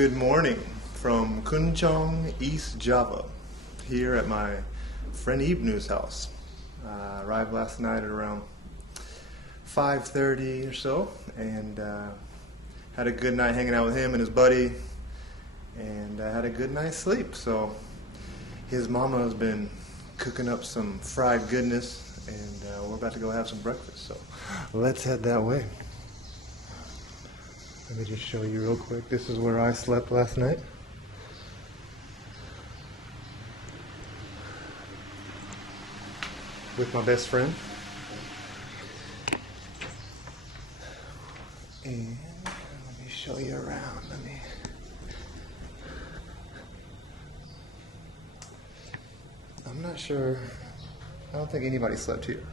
Good morning from Kunchong, East Java, here at my friend Ibnu's house. Arrived last night at around 5:30 or so, and had a good night hanging out with him and his buddy, and had a good night's sleep. So his mama has been cooking up some fried goodness, and we're about to go have some breakfast. So let's head that way. Let me just show you real quick. This is where I slept last night. With my best friend. And let me show you around. I'm not sure. I don't think anybody slept here.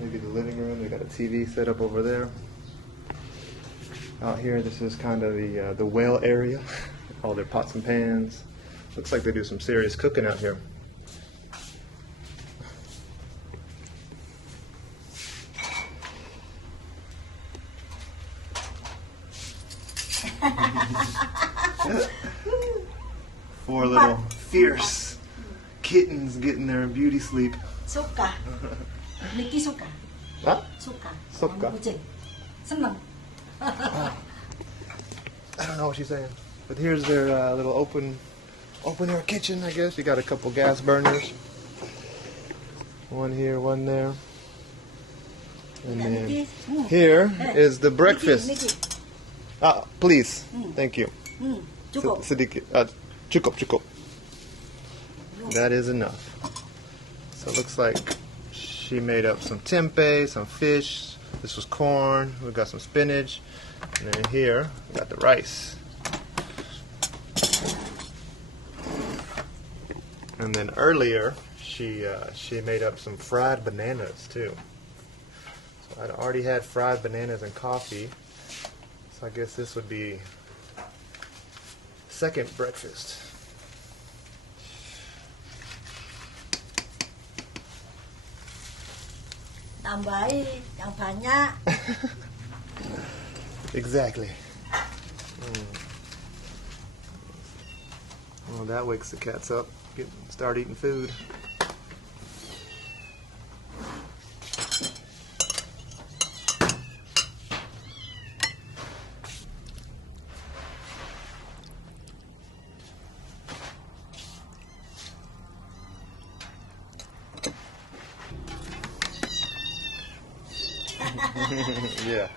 Maybe the living room. They got a TV set up over there. Out here, this is kind of the whale area. All their pots and pans. Looks like they do some serious cooking out here. Four little fierce kittens getting their beauty sleep. Suka. Niki suka. Huh? Suka. Suka. Kucing. Senang. I don't know what she's saying. But here's their little open air kitchen, I guess. You got a couple gas burners. One here, one there. And then here is the breakfast. Please. Thank you. Cukup. Sedikit. Cukup. That is enough. So it looks like she made up some tempeh, some fish. This was corn. We got some spinach. And then here, we got the rice. And then earlier, she made up some fried bananas too. So I'd already had fried bananas and coffee. So I guess this would be second breakfast. Tambahin yang banyak. Exactly. Well, that wakes the cats up. Start eating food. Yeah,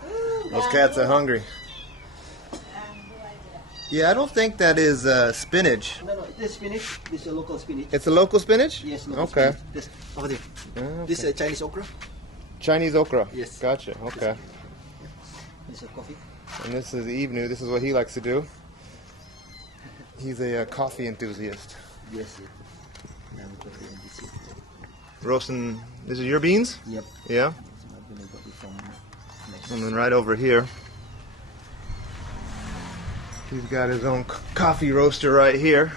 those cats are hungry. Yeah, I don't think that is spinach. No, this spinach. This is a local spinach. It's a local spinach? Yes, local okay. spinach. This over there. Okay. This is Chinese okra. Chinese okra? Yes. Gotcha, okay. This is coffee. And this is Ibnu. This is what he likes to do. He's a coffee enthusiast. Yes. Now we put it in this here. Roasting, this is your beans? Yep. Yeah? So I'm gonna put it from next. And then right over here, he's got his own coffee roaster right here.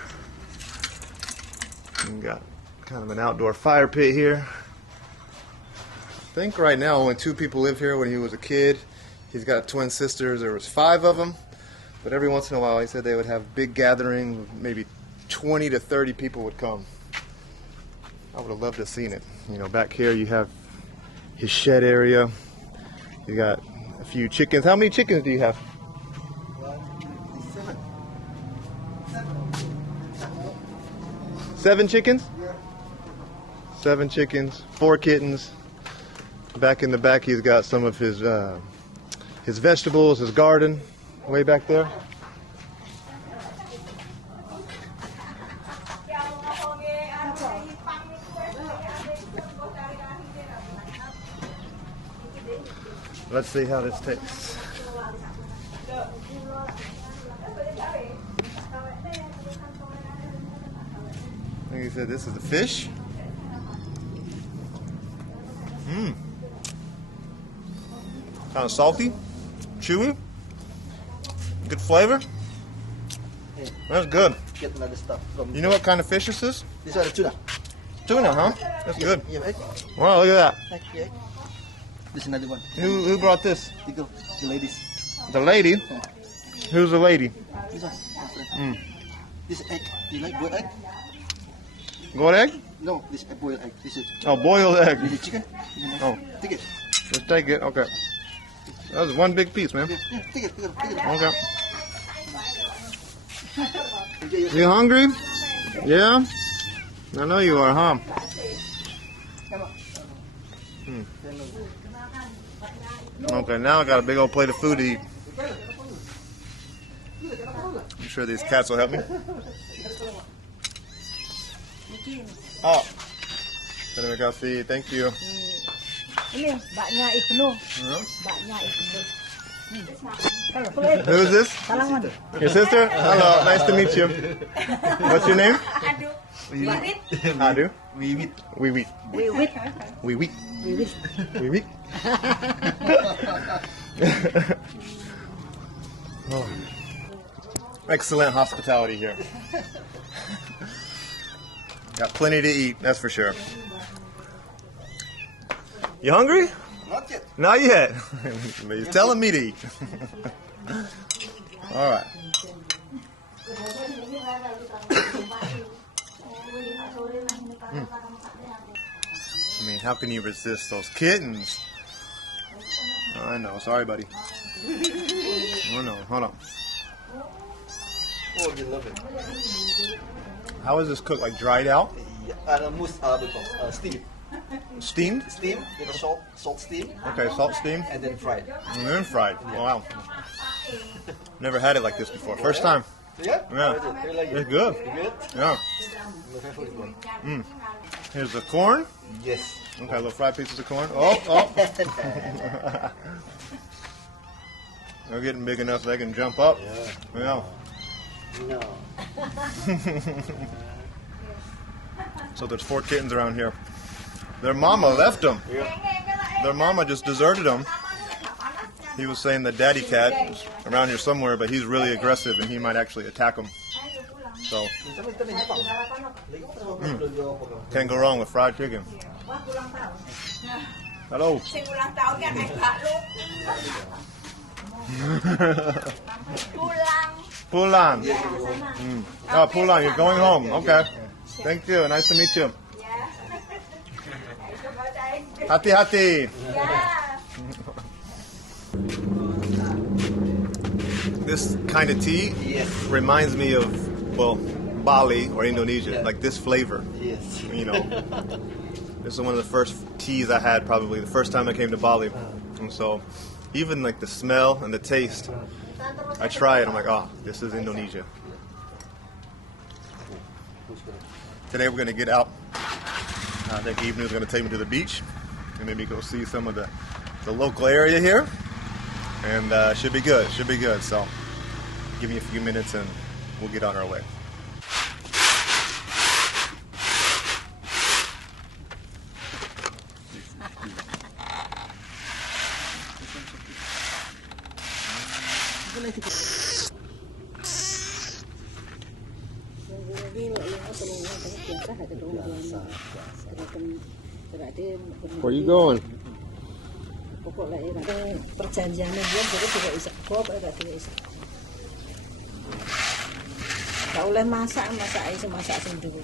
And got kind of an outdoor fire pit here. I think right now only 2 people live here. When he was a kid, he's got twin sisters. There was 5 of them. But every once in a while, he said they would have big gatherings. Maybe 20 to 30 people would come. I would have loved to have seen it. You know, back here you have his shed area. You got a few chickens. How many chickens do you have? 7 chickens? 7 chickens, 4 kittens. Back in the back, he's got some of his vegetables, his garden, way back there. Let's see how this tastes. I think he said this is the fish. Kind of salty, chewy, good flavor. That's good. Get another stuff from. You know what kind of fish this is? This is tuna. Tuna, huh? That's good. Yeah, right? Wow, look at that. Yeah. This is another one. Who brought this? The ladies. The lady? Who's the lady? This one, my friend. This egg. You like boiled egg? Gold egg? No, this boiled egg. This is Oh, boiled egg. this is chicken. Oh. Take it. Just take it. Okay. That was one big piece, man. Yeah, take it. Okay. Enjoy your You hungry? Yeah? I know you are, huh? Okay, now I got a big old plate of food to eat. I'm sure these cats will help me. Oh. Terima kasih. Thank you. Ini mbaknya Ibnu. Huh? Mbaknya Ibnu. Who's this? Salaman. Your sister? Hello, nice to meet you. What's your name? Aduh. Wiwit. Adu. Wiwit. Wiwit. Wiwit. Wiwit. Wiwit. Wiwit. Oh. Excellent hospitality here. Got plenty to eat, that's for sure. You hungry? Not yet. Not yet. But he's telling me to eat. All right. I mean, how can you resist those kittens? Oh, I know. Sorry, buddy. Oh, no. Hold on. Oh, you love it. How is this cooked? Like dried out? Yeah, mousse because steam. Steamed? Steam with salt steam, Okay, salt steam. and then fried. And then fried. Oh, wow. Never had it like this before. First time. Yeah? Yeah. I like it. It's good. Good? Yeah. My favorite one. Here's the corn. Yes. Okay, little fried pieces of corn. Oh, oh. They're getting big enough they can jump up. Yeah. No. So there's 4 kittens around here. Their mama left them. Their mama just deserted them. He was saying the daddy cat is around here somewhere, but he's really aggressive and he might actually attack them. So, can't go wrong with fried chicken. Hello. Pulang. Oh, Pulang, you're going home. Okay. Thank you. Nice to meet you. Hati-hati. This kind of tea reminds me of, well, Bali or Indonesia, like this flavor. Yes. You know, this is one of the first teas I had, probably the first time I came to Bali. And so, even like the smell and the taste, I try it, I'm like, oh, this is Indonesia. Today we're going to get out. I think Ibnu is going to take me to the beach and maybe go see some of the local area here. And should be good, So give me a few minutes and we'll get on our way. Where you going? Perjanjiannya dia jadi tidak bisa kok tidak bisa. Gak boleh masak sendiri.